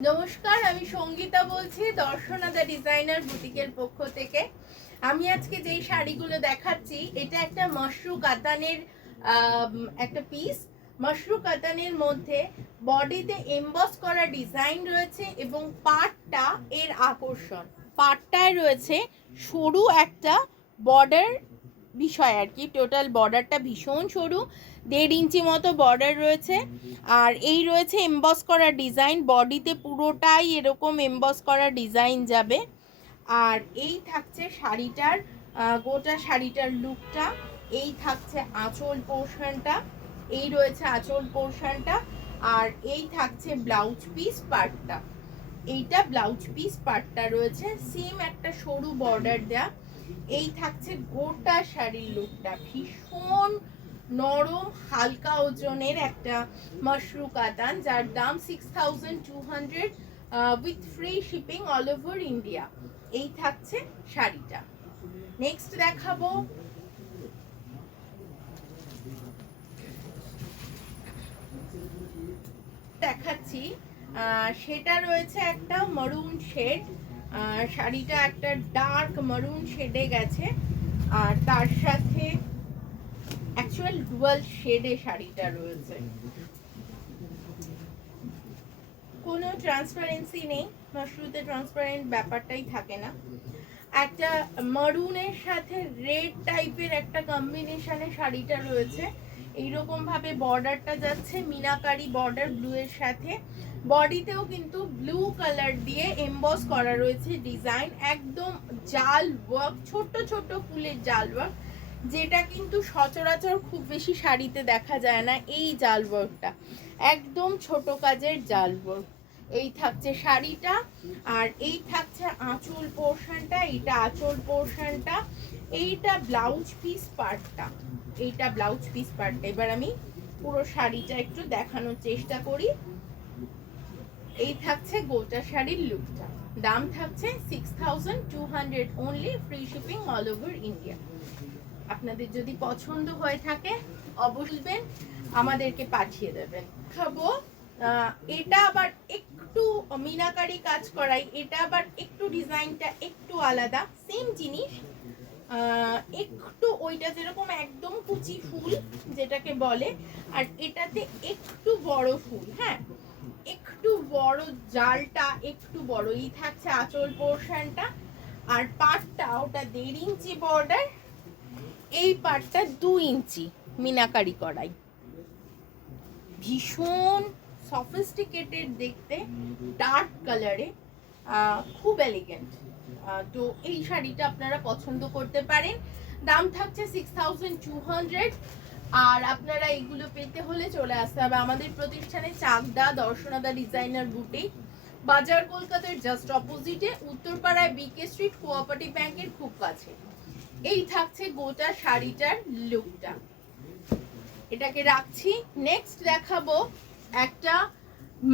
নমস্কার, আমি সঙ্গীতা বলছি দর্শনা দ্য ডিজাইনার বুটিকের পক্ষ থেকে। আমি আজকে যেই শাড়িগুলো দেখাচ্ছি এটা একটা মশরু কাতানের একটা পিস। মশরু কাতানের মধ্যে বডিতে এমবস করা ডিজাইন রয়েছে এবং পাটটা এর আকর্ষণ। পাটটায় রয়েছে সরু একটা বর্ডার বিষয় আর কি। টোটাল বর্ডারটা ভীষণ সরু, 1.5 ইঞ্চি মতো বর্ডার রয়েছে। আর এই রয়েছে এমবস করা ডিজাইন, বডিতে পুরোটাই এরকম এমবস করা ডিজাইন যাবে। আর এই থাকছে শাড়িটার গোটা শাড়িটার লুকটা। এই থাকছে আঁচল পোর্শনটা, এই রয়েছে আঁচল পোর্শনটা। আর এই থাকছে ব্লাউজ পিস পার্টটা। এইটা ব্লাউজ পিস পার্টটা রয়েছে, সেম একটা সরু বর্ডার দেয়া। এই থাকছে গোটা শাড়ির লুকটা, ভীষণ নরম হালকা ওজনের একটা মশরু কাতান, যার দাম 6200 with free shipping all over India. এই থাকছে শাড়িটা। নেক্সট দেখাবো দেখাচ্ছি সেটা রয়েছে একটা মারুন শেড। শাড়িটা একটা ডার্ক মারুন শেডে গেছে, আর তার সাথে অ্যাকচুয়াল ডুয়াল শেডে শাড়িটা রয়েছে। কোনো ট্রান্সপারেন্সি নেই, মশরুতে ট্রান্সপারেন্ট ব্যাপারটাই থাকে না। একটা মারুনের সাথে রেড টাইপের একটা কম্বিনেশনে শাড়িটা রয়েছে। এইরকম ভাবে বর্ডারটা যাচ্ছে মিনাকারি বর্ডার ব্লু এর সাথে। বডিতেও কিন্তু ব্লু কালার দিয়ে এমবস করা রয়েছে ডিজাইন, একদম জাল ওয়ার্ক, ছোট ছোট ফুলের জাল ওয়ার্ক, যেটা কিন্তু সচরাচর খুব বেশি শাড়িতে দেখা যায় না। এই জাল ওয়ার্কটা একদম ছোট কাজের জাল ওয়ার্ক। এই থাকছে শাড়িটা, আর এই থাকছে আঁচল পোর্শনটা। এইটা আঁচল পোর্শনটা, এইটা ব্লাউজ পিস পার্টটা। এইটা ব্লাউজ পিস পার্টটা। এবার আমি পুরো শাড়িটা একটু দেখানোর চেষ্টা করি। এই থাকছে গোটা শাড়ির লুকটা। দাম থাকছে 6200 only, free shipping all over India. আপনাদের যদি পছন্দ হয়ে থাকে অবশ্যই আমাদেরকে পাঠিয়ে দেবেন। খাবো এটা আবার একটু মিনাকারি কাজ করাই, এটা আবার একটু ডিজাইনটা একটু আলাদা, সেম জিনিস একটু ওইটা যেরকম একদম কুচি ফুল যেটাকে বলে, আর এটাতে একটু বড় ফুল। হ্যাঁ, একটু বড়, জালটা একটু বড়। এই থাকছে আঁচল পোর্শনটা, আর পাটটা ওটা 1.5 ইঞ্চি বর্ডার, এই পাটটা 2 ইঞ্চি মিনাকারি করাই। ভীষণ সফিস্টিকেটেড দেখতে, ডার্ক কালারে, খুব এলিগেন্ট। তো এই শাড়িটা আপনারা পছন্দ করতে পারেন। দাম থাকছে 6200। আর আপনারা এগুলো পেতে হলে চলে আসতে হবে আমাদের প্রতিষ্ঠানে, Chakdah Darshana the designer boutique, বাজার কলকাতার জাস্ট অপোজিটে, উত্তরপাড়ায় বিকে স্ট্রিট, কোঅপারেটিভ ব্যাংকের খুব কাছে। এই থাকছে গোটা শাড়িটার লুকটা। এটাকে রাখছি। নেক্সট দেখাবো একটা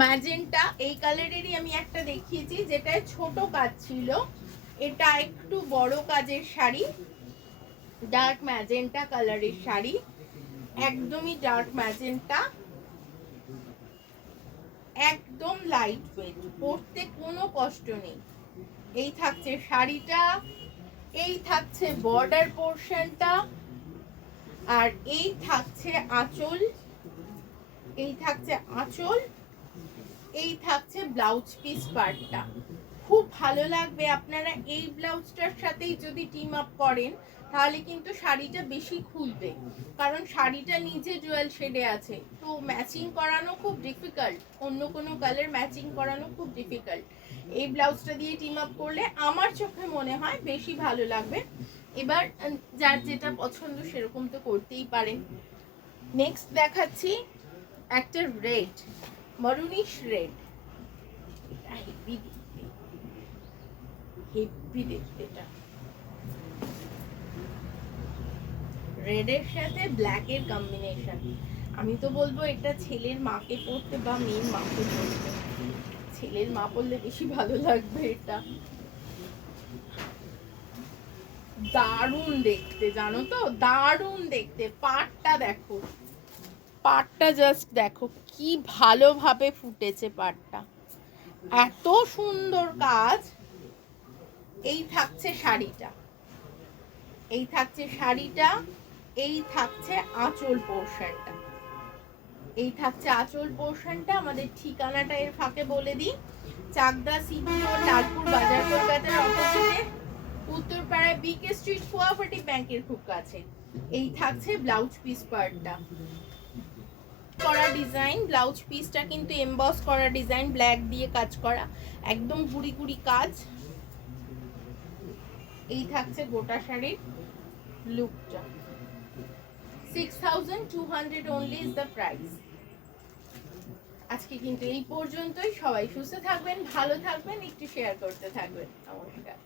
ম্যাজেন্টা। এই কালারেরই আমি একটা দেখিয়েছি যেটা ছোট কাজ ছিল, এটা একটু বড় কাজের শাড়ি। ডার্ক ম্যাজেন্টা কালারের শাড়ি, একদমই ডার্ক ম্যাজেন্টা, একদম লাইট ওয়েট, পরতে কোনো কষ্ট নেই। এই থাকছে শাড়িটা, এই থাকছে বর্ডার পোর্শনটা, আর এই থাকছে আঁচল, এই থাকছে আঁচল, এই থাকছে ব্লাউজ পিস পার্টটা। খুব ভালো লাগবে। আপনারা এই ব্লাউজটার সাথেই যদি টিম আপ করেন তাহলে কিন্তু শাড়িটা বেশি খুলবে, কারণ শাড়িটা নিজে জুয়েল শেডে আছে, তো ম্যাচিং করানো খুব ডিফিকাল্ট, অন্য কোনো কালার ম্যাচিং করানো খুব ডিফিকাল্ট। এই ব্লাউজটা দিয়ে টিম আপ করলে আমার চোখে মনে হয় বেশি ভালো লাগবে। এবার যার যেটা পছন্দ সেরকম তো করতেই পারেন। নেক্সট দেখাচ্ছি একটা রেড, মারুনিশ রেড। এটা হেভি দেখতে, হেভি দেখতে। এটা রেডের সাথে ব্ল্যাকের কম্বিনেশন। আমি তো বলবো এটা ছেলের মাকে পরতে বা মেয়ের মাকে পরতে, ছেলের মা পরলে বেশি ভালো লাগবে। এটা দারুণ দেখতে, জানো তো, দারুণ দেখতে। পাটটা দেখো, পাটটা জাস্ট দেখো কি ভালোভাবে ফুটেছে পাটটা, এত সুন্দর কাজ। এই থাকছে শাড়িটা, এই থাকছে শাড়িটা, এই থাকছে আঁচল পোর্শনটা, এই থাকছে আঁচল পোর্শনটা। আমাদের ঠিকানাটা এর ফাঁকে বলে দিই, চাকদা সিটি রোড, লালপুর বাজার, কলকাতার অপোজিটে, উত্তরপাড়ায় বিকে স্ট্রিট, কোঅপারেটিভ ব্যাংকের খুব কাছে। এই থাকছে ব্লাউজ পিস পার্টটা করা ডিজাইন, ব্লাউজ পিসটা কিন্তু এমবস করা ডিজাইন, ব্ল্যাক দিয়ে কাজ করা, একদম গুড়ি গুড়ি কাজ। এই থাকছে গোটা শাড়ির লুকটা। 6200 only is the price। আজকে কিন্তু এই পর্যন্তই। সবাই সুস্থ থাকবেন, ভালো থাকবেন, একটু শেয়ার করতে থাকবেন। নমস্কার।